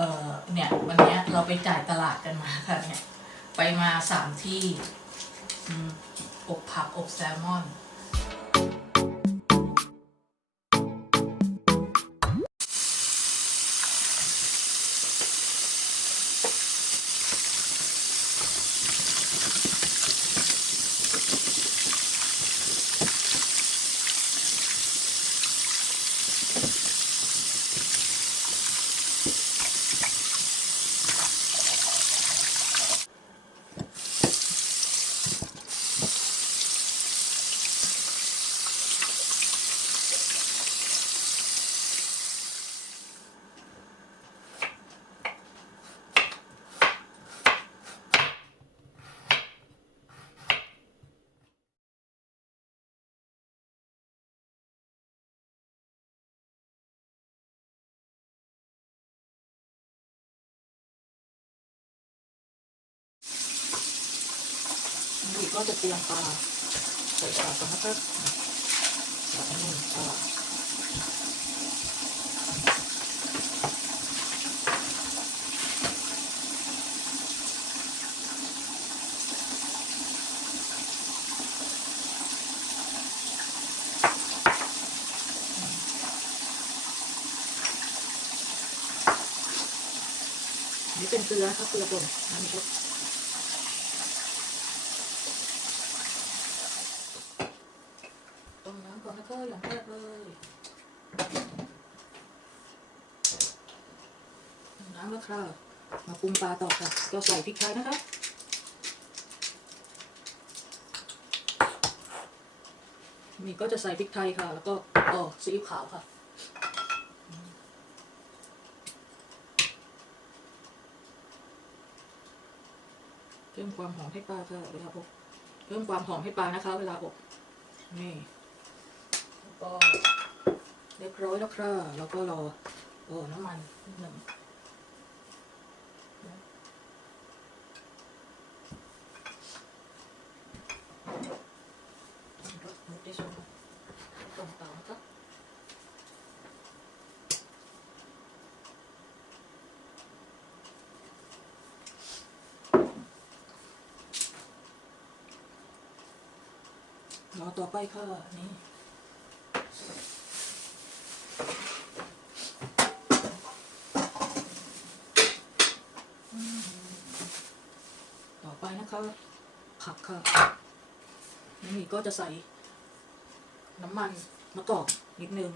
เออเนี่ยวันนี้เราไปจ่ายตลาดกันมาค่ะเนี่ย ไปมาสามที่ อบผักอบแซลมอน นี่ ก็จะเตรียมปลาใส่ปลาก่อนนะครับใส่หนึ่งปลานี่เป็นเกลือครับเกลือป่นน้ำชุบ ต้ม น้ำก่อนนะคะอย่างแรกเลยน้ำแล้วค่ะมาปรุงปลาต่อค่ะก็ใส่พริกไทยนะคะมีก็จะใส่พริกไทยค่ะ แล้วก็อ๋อซีอิ๊วขาวค่ะเพิ่มความหอมให้ปลาค่ะเวลาอบเพิ่มความหอมให้ปลานะคะ เวลาอบนี่ ก็เรียบร้อยแล้วค่ะแล้วก็รอรอน้ำมันนิดหนึ่งรงเตาครับรอต่อไปค่ะนี่ ต่อไปนะคะ ค่ะนี่ก็จะใส่น้ำมันมะกอกนิดนึง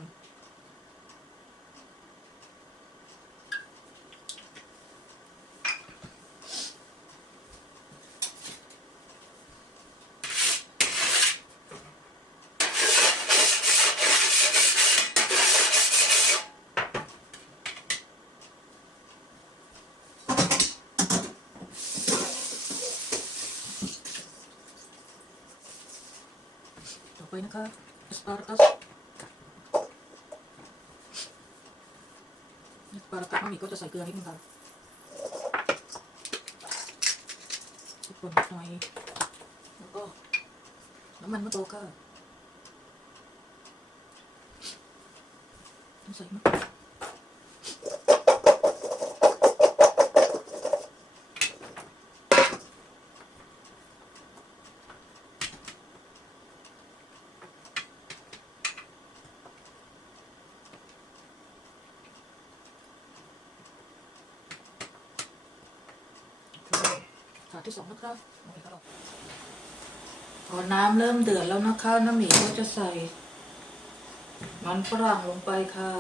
ต่อไปนะคะอสปารากัสอสปารากัสน้องหมีก็จะใส่เกลือนิดนึงค่ะคนหน่อยแล้วก็น้ำมันมะกอกค่ะต้องใส่มะกอกถาด ที่สองนะครับพอน้ำเริ่มเดือดแล้วนะคะน้ำหมี่ก็จะใส่ มันฝรั่งลงไปค่ะ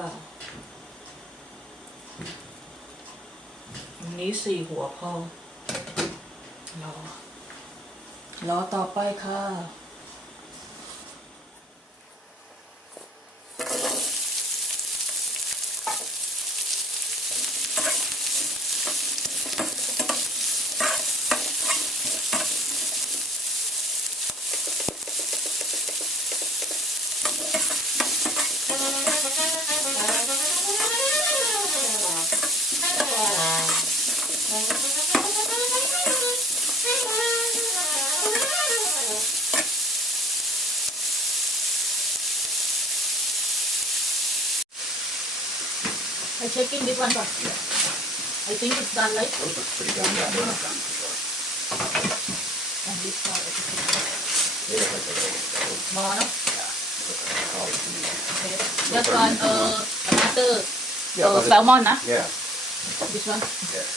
อันนี้สี่หัวพอรอรอต่อไปค่ะ check in this one first. Yeah. I think it's done right. Those look pretty good. Yeah, those are done. And this part is Yeah, like a little. Yeah. Just one uh, another yeah, uh, salmon, ah. Yeah. This one. Yeah.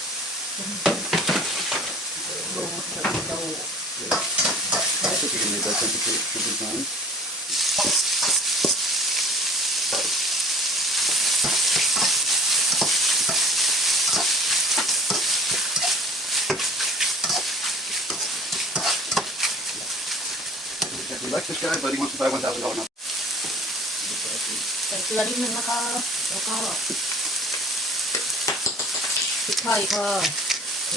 Yeah. I think it should be fine. If you like this guy, but he wants to buy one thousand dollar now. ใส่เกลือนิดนึงนะคะแล้วก็พริกไทยค่ะโอ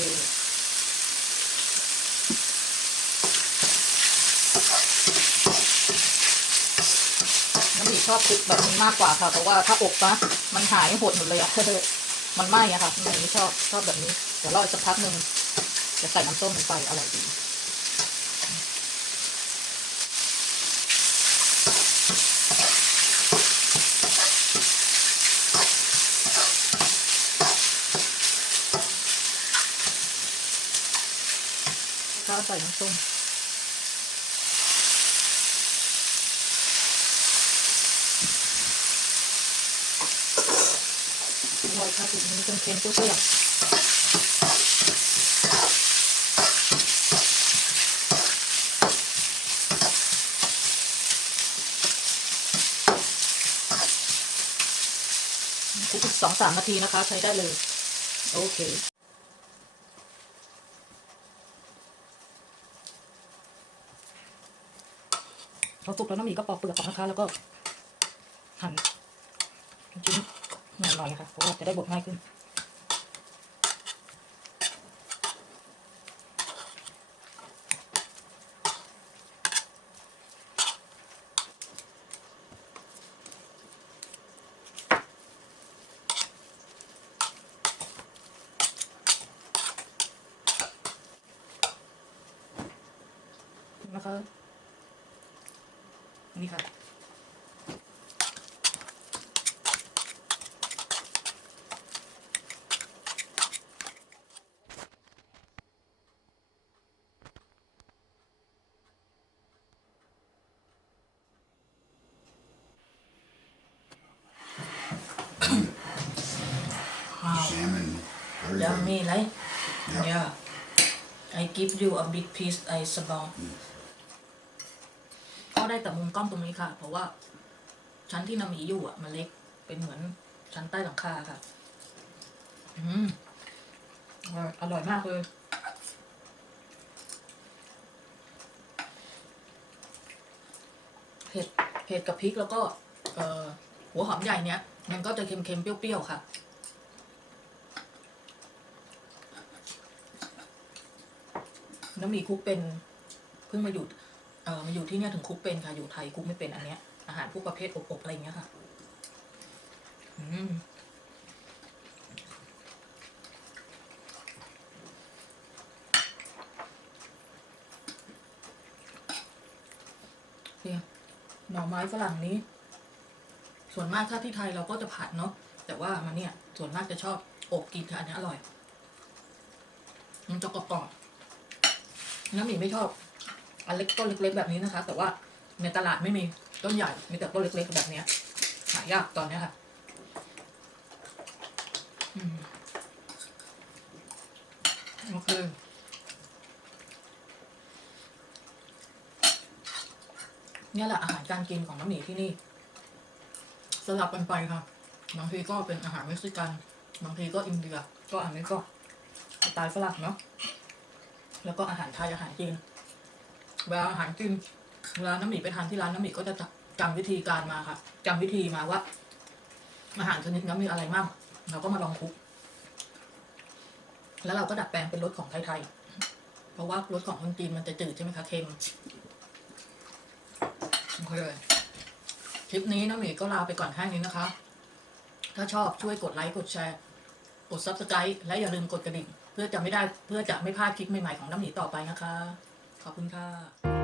น้ำหมีชอบพริกแบบนี้มากกว่าค่ะแต่ว่าถ้าอบนะมันหายหดหมดเลยอะมันไหม้อะค่ะน้ำหมีชอบชอบแบบนี้เดี๋ยวรออีกสักพักหนึ่งจะใส่น้ำส้มลงไปอร่อยดี ก็ ใส่น้ำส้มอร่อยค่ะจุดนี้เค็มๆเปรี้ยวคุกอีกสองสามนาทีนะคะ ใช้ได้เลย โอเค พอสุกแล้วน้ำหมีก็ปอกเปลือกออกนะคะ แล้วก็หั่นชิ้นหน่อยๆนะคะเพราะว่าจะได้บดง่ายขึ้นนะคะ นี่ค่ะ Salmon. Very good. Yummy, right? Yeah. Yeah. I give you a big piece I small ก็ ได้แต่มุมกล้องตรงนี้ค่ะ เพราะว่าชั้นที่น้ำหมีอยู่อะมันเล็กเป็นเหมือนชั้นใต้หลังคาค่ะ อืมอร่อยอร่อยมากเลยเผ็ดเผ็ดกับพริกแล้วก็เอ่อหัวหอมใหญ่เนี้ยมันก็จะเค็มๆเปรี้ยวๆค่ะน้ำหมีคุกเป็นเพิ่งมาอยู่ เออมาอยู่ที่เนี่ยถึงคุกเป็นค่ะ อยู่ไทยคุกไม่เป็นอันเนี้ย อาหารพวกประเภทอบๆอะไรอย่างเงี้ยค่ะ อืมเนี่ยหน่อไม้ฝรั่งนี้ ส่วนมากถ้าที่ไทยเราก็จะผัดเนาะแต่ว่ามันเนี่ย ส่วนมากจะชอบอบกินค่ะอันนี้อร่อย มันจะกรอบๆน้ำหมีไม่ชอบ อันเล็กต้นเล็ก ๆ แบบนี้นะคะ แต่ว่าในตลาดไม่มีต้นใหญ่ มีแต่ต้นเล็ก ๆ แบบนี้หายากตอนนี้ค่ะโอเคเนี่ยแหละอาหารการกินของน้ำหมีที่นี่ สลับกันไปค่ะ บางทีก็เป็นอาหารเม็กซิกัน บางทีก็อินเดีย ก็อันนี้ก็สไตล์ฝรั่งเนาะ แล้วก็อาหารไทยอาหารจีน เวลาอาหารจีนเวลาน้ำหมีไปทานที่ร้านน้ำหมีก็จะจำวิธีการมาค่ะจำวิธีมาว่าอาหารชนิดนั้นมีอะไรบ้างเราก็มาลองคุก แล้วเราก็ดัดแปลงเป็นรสของไทยๆ เพราะว่ารสของคนจีนมันจะจืดใช่ไหมคะเค็มโอเคคลิปนี้น้ำหมีก็ลาไปก่อนแค่นี้นะคะ ถ้าชอบช่วยกดไลค์กดแชร์ กด subscribe และอย่าลืมกดกระดิ่ง เพื่อจะไม่ได้เพื่อจะไม่พลาดคลิปใหม่ๆของน้ำหมีต่อไปนะคะ ขอบคุณค่ะ